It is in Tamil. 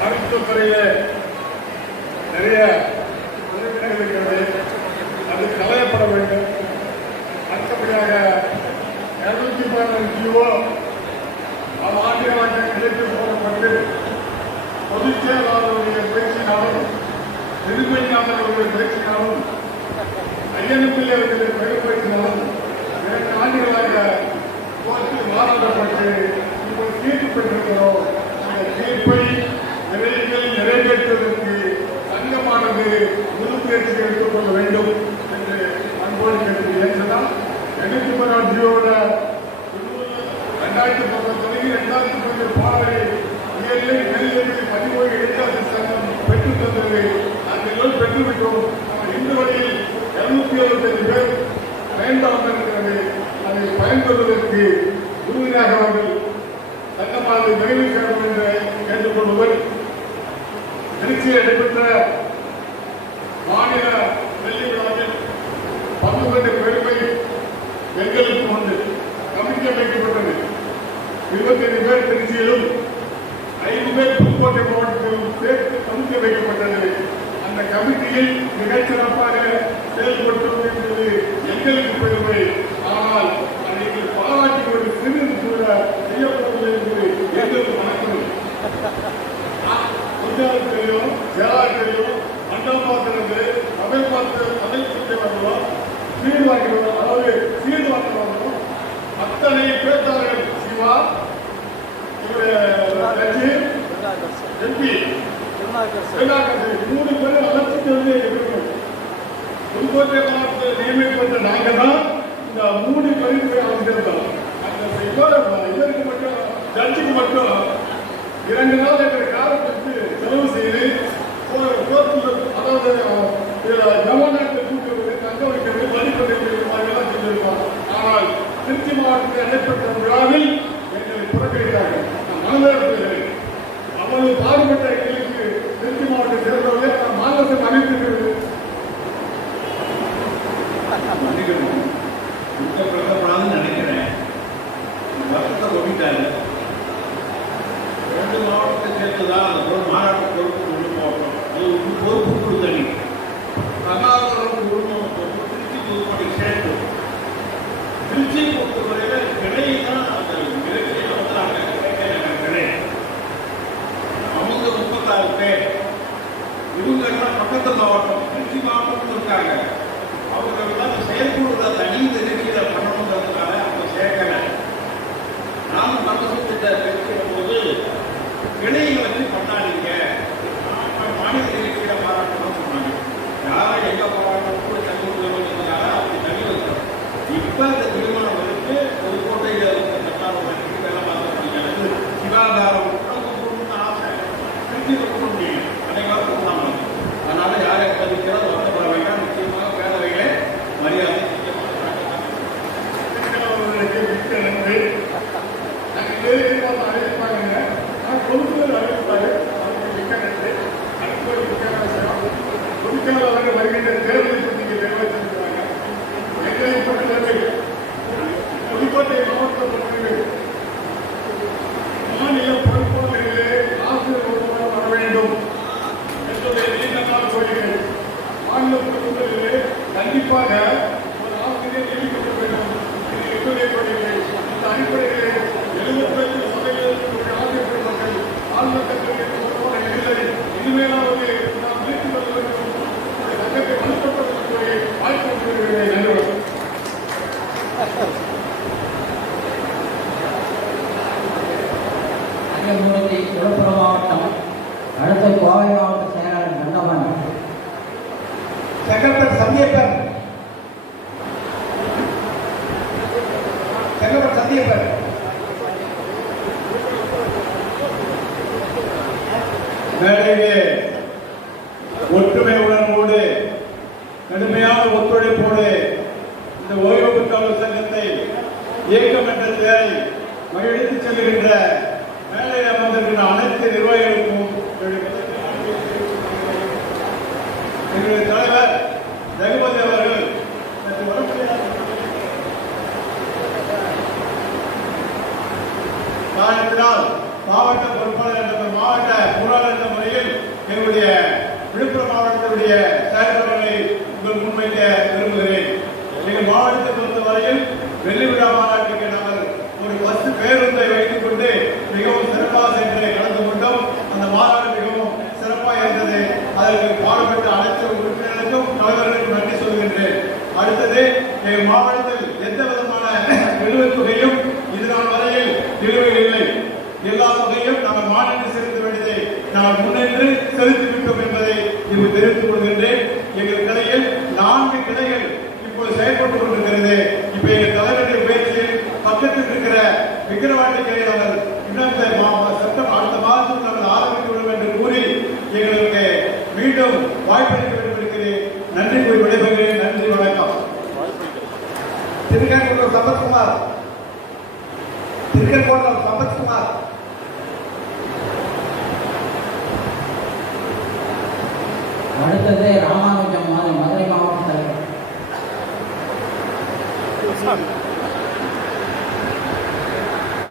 மருத்துவத்துறையில நிறைய உறுப்பினர்கள் இருக்கிறது, அது களையப்பட வேண்டும். அடுத்தபடியாக 216 ஜிஓ ஆண்டியமாக கிடைத்து போடப்பட்டு பொதுச் செயலாளருடைய பேச்சினாலும் நிர்மணியாளர்களுடைய பேச்சினாலும் ஐயனப்பிள்ளை அவர்களுடைய பெரும்பேச்சினாலும் 2 ஆண்டுகளாக கோர்ட்டில் வாதாடப்பட்டு இப்போது தீர்ப்பு பெற்றிருக்கிறோம். அந்த தீர்ப்பை நிறைவேற்றுவதற்கு சங்கமானது முழு முயற்சி எடுத்துக் கொள்ள வேண்டும் என்று அன்போடு கேட்டுதான் 216 ஜியோட 2019 தொடங்கி 2010 பாடலை இயற்கை நெல்லை பதிவோடு இடைக்கால சங்கம் பெற்றுத் தந்தது. நாங்கள் பெற்றுவிட்டோம். இன்று வரையில் 275 பேர் வேண்டாமல் இருக்கிறது. அதை பயன்பெறுவதற்கு உறுதியாக அவர்கள் சட்டமாக நிறைவேற்ற வேண்டும் என்று கேட்டுக்கொள்வர். திருச்சியில் நடைபெற்ற மாநில வெள்ளி விழாவில் 12 பெருமை எங்களுக்கு உண்டு. கமிட்டி அமைக்கப்பட்டது. 25 பேர் திருச்சியிலும் 5 பேர் புதுக்கோட்டை மாவட்டத்திலும் சேர்த்து கமிட்டி அமைக்கப்பட்டது. அந்த கமிட்டியில் மிகச்சிறப்பாக செயல்பட்டோம் என்பது எங்களுக்கு பெருமை. ஆனால் அதை பாராட்டி ஒரு சிறு கூட செய்யப்படவில்லை என்பது எங்களுக்கு வணக்கம். தெரியும், செயலாளர் தெரியும், மண்டலம் பார்க்கிறது, சபை பார்த்து சபை வரணும், சீடு வாங்கிடுவோம், அதாவது சீடு வாங்கணும். அத்தனை பேச்சாளர்கள் சிவா, எம்பி 3 பேர் வளர்ச்சி இருக்கணும். புதுக்கோட்டை மாவட்டத்தில் நியமிக்கப்பட்ட நாங்கள் தான் இந்த 3 பேருக்கு அமைச்சிருந்தோம். இதற்கு மட்டும் ஜட்ஜுக்கு மட்டும் 2 நாள் எங்கள் காலத்திற்கு செலவு செய்து அதாவது ஜமாநாட்டை கூட்டுவது, தங்க வைக்கிறது, வழிபடுகிறது மாதிரிலாம் செஞ்சிருக்கோம். ஆனால் திருச்சி மாவட்டத்தில் நடைபெற்ற விழாவில் எங்களை புறக்கணித்தார்கள். மனதில் அவ்வளவு பாடுபட்ட எங்களுக்கு திருச்சி மாவட்டத்தை சேர்ந்தவர்களே மாநிலத்தில் அமைத்திருக்கிறது. நினைக்கிறேன் வருஷத்தை ஒப்பிட்டாரு. 2 மாவட்டத்தை சேர்த்துதான் அந்த மாநாட்டு பொறுப்பு கொண்டு போகணும். அது பொறுப்பு கொடுத்தனி சகாதாரம் குடும்பம் திருச்சி புதுக்கோட்டை சேர்த்து திருச்சி பொறுத்தவரையில் கிளை தான் அந்த நிகழ்ச்சியில் வந்து அங்கே கிளை அவங்க 36 பேர். இவங்க எல்லாம் பக்கத்து மாவட்டம் திருச்சி மாவட்டத்தில் இருக்காங்க. அவர்கள் செயற்குழுல தனி நிகழ்ச்சியில் பண்ணணுங்கிறதுனால அவங்க சேர்க்கலை. நானும் மனசுக்கிட்ட பேசுகிற போது கிளையை வச்சு பண்ணாதீங்க, மாநில நிகழ்ச்சியில பாராட்டணும்னு சொன்னாங்க. யாரும் எங்க பாராட்டணும் கூட தனியாக அப்படி தனி வைக்கிறோம். இப்ப இந்த தீர்மானம் வந்து புதுக்கோட்டையில் இருக்க சட்டாளர்களுக்கு வேலை பார்க்க எனக்கு சிவாதாரம் ஆசை திருச்சி கொடுக்க முடியும். அனைவரும் சொன்னாங்க. அதனால யாரை பதிக்கிறது வருத்தப்பட வேண்டாம். நிச்சயமாக பேரவைகளே மரியாதை வருகின்ற தேர்தலை பற்றி நிறைவேற்றிருக்கிறாங்க. எங்களை பொறுத்தவரை புதுக்கோட்டை மாவட்ட மாநில பொறுப்பாளர்களே ஆசிரியர் வர வேண்டும் என்பதை நீண்ட நாள் கோரிக்கை. மாநில பொறுப்பாளர்களே கண்டிப்பாக ஒரு ஆசிரியர் நியமிக்கப்பட வேண்டும். இது என்னுடைய கோரிக்கை. இந்த அடிப்படையிலே 75% ஆசிரியர் பெருமக்கள் ஆழ்மட்டத்தில் இல்லை. இனிமேலாவது நாம் வீட்டு வர வேண்டும். சங்கத்தை வலுப்படுத்துவதற்கு வாய்ப்பு நன்றி. அரியமூர்த்தி விழுப்புரம் மாவட்டம், அடுத்த கோவை மாவட்ட செயலாளர் நந்தவன், செங்கல்பட்டு சந்தியப்பன், மேடையிலே ஒற்றுமை உணர்வோடு கடுமையான ஒத்துழைப்போடு இந்த ஓய்வு பெற்றோர் சங்கத்தை இயக்கம் என்ற பெயரை எடுத்துச் செல்கின்ற மேலே அமர்ந்திருக்கின்ற அனைத்து நிர்வாகிகளுக்கும் எங்களுடைய தலைவர் ரகுபதி அவர்கள் காரணத்தினால் மாவட்ட பொறுப்பாளர் என்ற மாவட்ட பொருளாளர் என்ற முறையில் எங்களுடைய விழுப்புரம் மாவட்டத்தினுடைய செயல்பாடுகளை உங்கள் முன்வைக்க விரும்புகிறேன். எங்கள் மாவட்டத்தை பொறுத்தவரையில் வெள்ளி விழா மாநாட்டுக்கு நாங்கள் ஒரு 10 பேருந்தை வைத்துக் கொண்டு மிகவும் சிறப்பாக சென்று கலந்து கொண்டோம். அந்த மாநாடு மிகவும் சிறப்பாக இருந்தது. அதற்கு பாடுபட்ட அனைத்து உறுப்பினர்களுக்கும் தலைவர்களுக்கும் நன்றி சொல்கின்றேன். அடுத்தது எங்கள் மாவட்டத்தில் எந்த விதமான நிலுவைத் தொகையும் இதுநாள் வரையில் நிலுவையில் இல்லை. எல்லா தொகையும் நாங்கள் மாநில செலுத்த வேண்டியதை நாங்கள் முன்னின்று செலுத்திவிட்டோம் என்பதை இங்கு தெரிவித்துக் கொள்கின்றேன். எங்கள் கிளையில் 4 கிளைகள் இப்போது செயல்பட்டுக் கொண்டிருக்கிறது. இப்ப எங்கள் தலைவருடைய முயற்சியில் பக்கத்தில் இருக்கிற விக்கிரவாண்டி கிளை நாங்கள் இன்னும் செப்டம்பர் அடுத்த மாதத்தில் நாங்கள் ஆரம்பித்து விடும் என்று கூறி எங்களுக்கு மீண்டும் வாய்ப்பளிக்க வேண்டும் இருக்கிறேன். நன்றி கூறி விடைபெறுகிறேன். நன்றி, வணக்கம். திருக்கோட்டம் சம்பத்குமார். திருக்கோட்டம் சம்பத்குமார். அடுத்தது ராமானுஜம் மதுரை மாவட்ட தலைவர்.